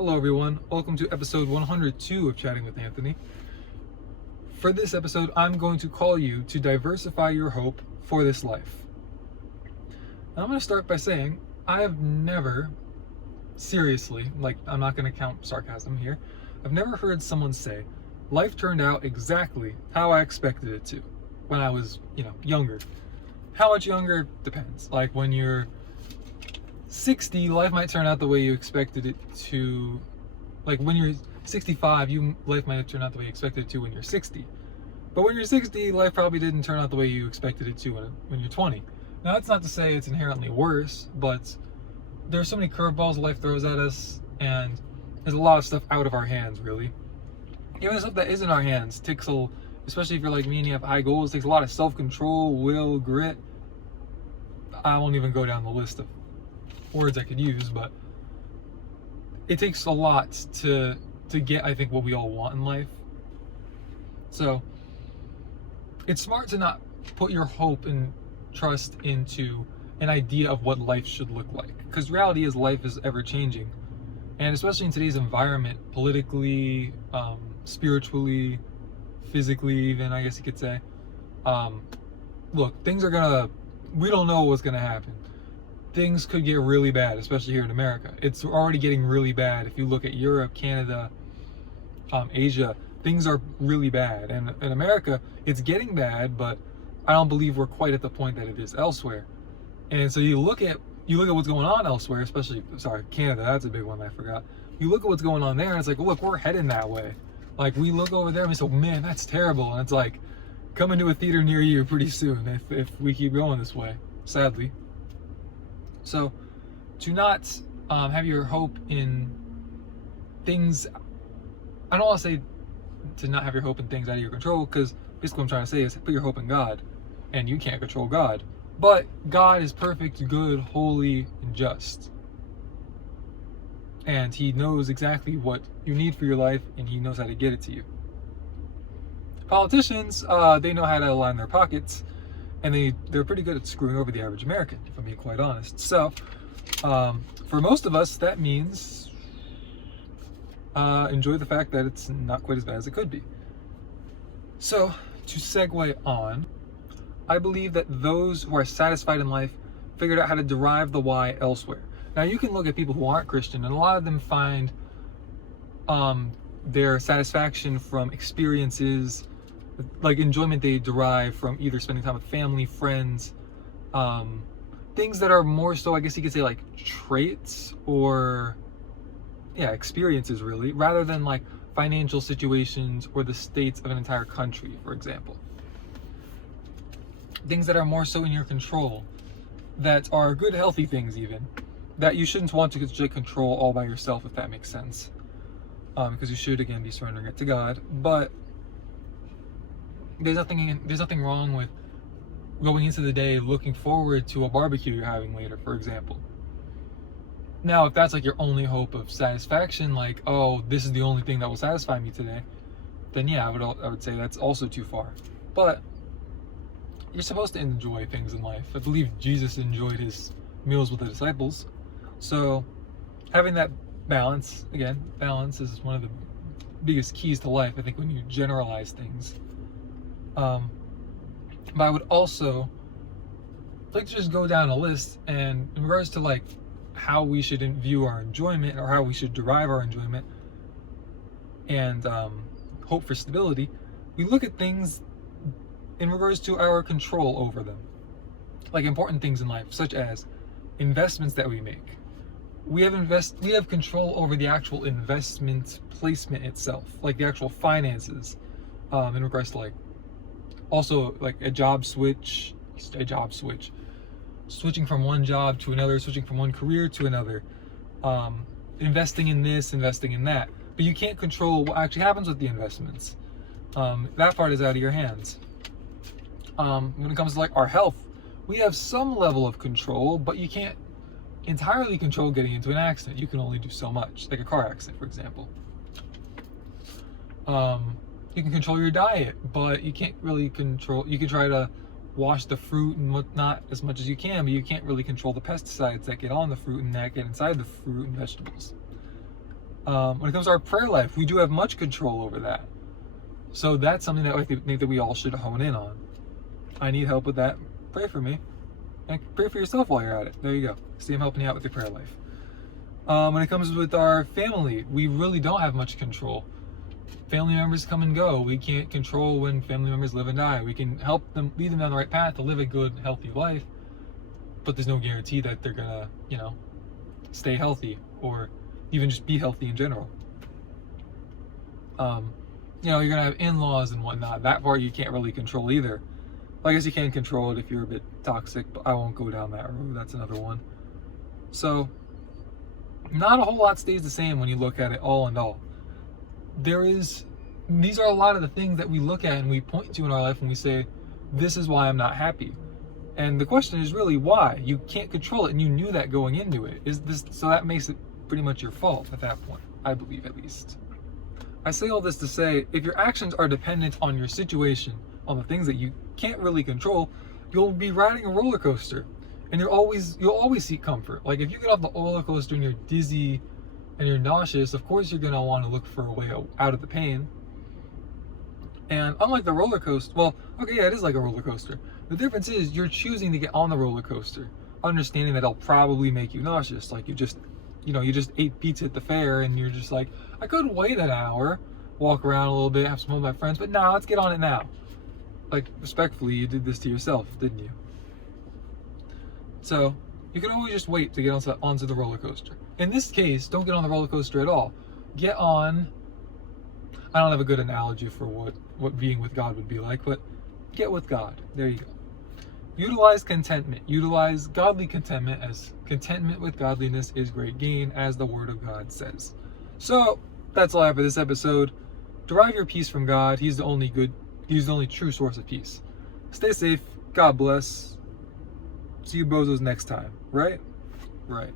Hello everyone, welcome to episode 102 of Chatting with Anthony. For this episode, I'm going to call you to diversify your hope for this life. Now, I'm going to start by saying, I have never, seriously, I'm not going to count sarcasm here, I've never heard someone say, life turned out exactly how I expected it to when I was, younger. How much younger? Depends. Like when you're 60, life might turn out the way you expected it to. Like when you're 65, life might turn out the way you expected it to when you're 60. But when you're 60, life probably didn't turn out the way you expected it to when you're 20. Now, that's not to say it's inherently worse, but there's so many curveballs life throws at us, and there's a lot of stuff out of our hands, really. Even the stuff that is in our hands takes especially if you're like me and you have high goals, takes a lot of self-control, will, grit. I won't even go down the list of words I could use, but it takes a lot to get, I think, what we all want in life. So it's smart to not put your hope and trust into an idea of what life should look like, because reality is life is ever changing, and especially in today's environment, politically, spiritually, physically, even, I guess you could say. Look, we don't know what's gonna happen. Things could get really bad, especially here in America. It's already getting really bad. If you look at Europe, Canada, Asia, things are really bad. And in America, it's getting bad, but I don't believe we're quite at the point that it is elsewhere. And so you look at what's going on elsewhere, especially, Canada, that's a big one I forgot. You look at what's going on there, and it's like, look, we're heading that way. Like, we look over there and we say, man, that's terrible. And it's like, coming to a theater near you pretty soon if we keep going this way, sadly. So, to not have your hope in things, I don't want to say to not have your hope in things out of your control, because basically what I'm trying to say is put your hope in God, and you can't control God. But God is perfect, good, holy, and just. And He knows exactly what you need for your life, and He knows how to get it to you. Politicians, they know how to line their pockets, and they're pretty good at screwing over the average American, if I'm being quite honest. So, for most of us, that means enjoy the fact that it's not quite as bad as it could be. So, to segue on, I believe that those who are satisfied in life figured out how to derive the why elsewhere. Now, you can look at people who aren't Christian, and a lot of them find their satisfaction from experiences, like enjoyment they derive from either spending time with family, friends, things that are more so, I guess you could say, like traits or experiences, really, rather than like financial situations or the states of an entire country, for example. Things that are more so in your control, that are good, healthy things, even, that you shouldn't want to control all by yourself, if that makes sense, because you should, again, be surrendering it to God. But there's nothing wrong with going into the day looking forward to a barbecue you're having later, for example. Now, if that's like your only hope of satisfaction, like, oh, this is the only thing that will satisfy me today, then yeah, I would say that's also too far. But you're supposed to enjoy things in life. I believe Jesus enjoyed his meals with the disciples. So having that balance, again, balance is one of the biggest keys to life, I think, when you generalize things. But I would also like to just go down a list, and in regards to like how we should view our enjoyment, or how we should derive our enjoyment and hope for stability, we look at things in regards to our control over them, like important things in life, such as investments that we make. We have control over the actual investment placement itself, like the actual finances, in regards to like, also like a job switch, switching from one job to another, switching from one career to another, investing in this, investing in that. But you can't control what actually happens with the investments. That part is out of your hands. When it comes to like our health, we have some level of control, but you can't entirely control getting into an accident. You can only do so much, like a car accident, for example. You can control your diet, but you can't really control. You can try to wash the fruit and whatnot as much as you can, but you can't really control the pesticides that get on the fruit and that get inside the fruit and vegetables. When it comes to our prayer life, we do have much control over that. So that's something that I think that we all should hone in on. I need help with that. Pray for me. And pray for yourself while you're at it. There you go. See, I'm helping you out with your prayer life. When it comes with our family, we really don't have much control. Family members come and go. We can't control when family members live and die. We can help them, lead them down the right path to live a good, healthy life, but there's no guarantee that they're gonna, stay healthy or even just be healthy in general. You're gonna have in-laws and whatnot. That part you can't really control either. I guess you can control it if you're a bit toxic, but I won't go down that road. That's another one. So, not a whole lot stays the same when you look at it all in all. These are a lot of the things that we look at and we point to in our life when we say, this is why I'm not happy. And the question is really why? You can't control it, and you knew that going into it. So that makes it pretty much your fault at that point, I believe at least. I say all this to say, if your actions are dependent on your situation, on the things that you can't really control, you'll be riding a roller coaster, and you'll always seek comfort. Like if you get off the roller coaster and you're dizzy and you're nauseous, of course you're gonna want to look for a way out of the pain. And unlike the roller coaster, well, okay, yeah, it is like a roller coaster. The difference is you're choosing to get on the roller coaster, understanding that it'll probably make you nauseous. Like you just ate pizza at the fair and you're just like, I could wait an hour, walk around a little bit, have some of my friends, but nah, let's get on it now. Like, respectfully, you did this to yourself, didn't you? So, you can always just wait to get onto the roller coaster. In this case, don't get on the roller coaster at all. Get on, I don't have a good analogy for what being with God would be like, but get with God. There you go. Utilize contentment. Utilize godly contentment, as contentment with godliness is great gain, as the Word of God says. So, that's all I have for this episode. Derive your peace from God. He's the only true source of peace. Stay safe. God bless. See you bozos next time. Right? Right.